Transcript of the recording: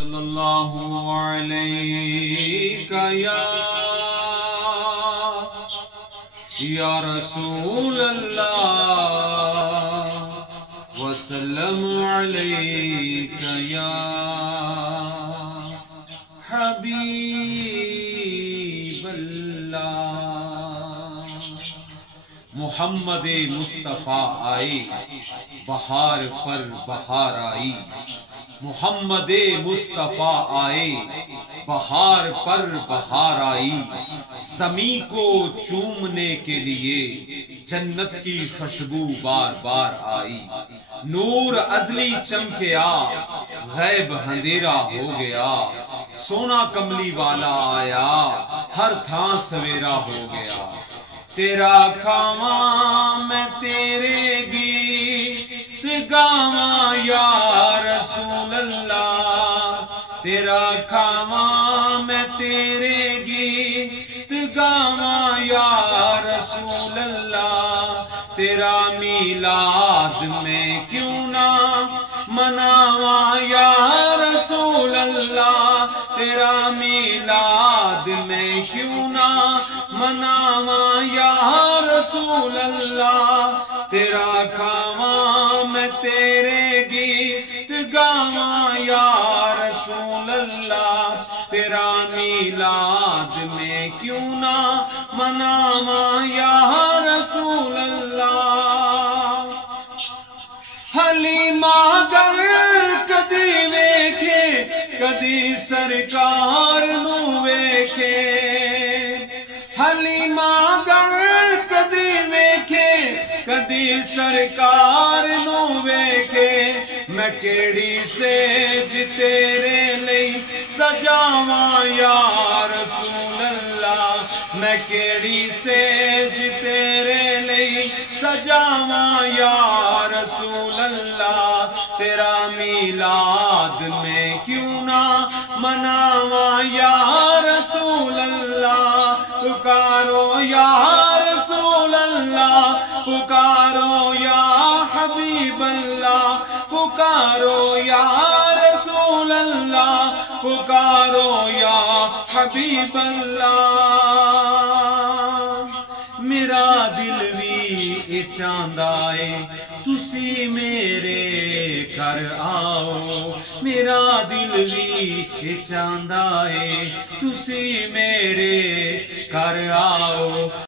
सल्लल्लाहु अलैका या रसूलल्लाह वसल्लम अलैका या हबीबल्लाह। मुहम्मद मुस्तफ़ा आए बहार पर बहार आई, मुहम्मद मुस्तफ़ा आए बहार पर बहार आई। ज़मीं को चूमने के लिए जन्नत की खुशबू बार बार आई। नूर अज़ली चमकिया गैब अंधेरा हो गया, सोना कमली वाला आया हर थां सवेरा हो गया। तेरा खावा मैं तेरे गीत गावा या रसूल अल्लाह, तेरा खावा मैं तेरे गीत गावा या रसूल अल्लाह। तेरा मीलाद में क्यों ना मनावा या रसूल अल्लाह, तेरा मीलाद में क्यों ना मनावा या रसूल अल्लाह। तेरा खावा मैं तेरे गीत गावा या रसूल अल्लाह, तेरा मीलाद में क्यों ना मनावा या रसूल अल्लाह। हलीमा गर कदी वेखे कदी सरकार नू वेखे, हलीमा गर कदी वेखे कदी सरकार नू वेखे। मैं केड़ी सेज तेरे लई सजावा या रसूल अल्लाह, मैं केड़ी सेज तेरे लई सजावा या रसूल अल्लाह। तेरा मीलाद में क्यों ना मनावा या रसूल अल्लाह। पुकारो या रसूल अल्लाह, पुकारो या हबीब अल्लाह, पुकारो या रसूल अल्लाह, पुकारो या हबीब अल्लाह। मेरा दिल भी ये चाहता है तुसी मेरे घर आओ, मेरा दिल भी ये चाहता है तुसी मेरे घर आओ।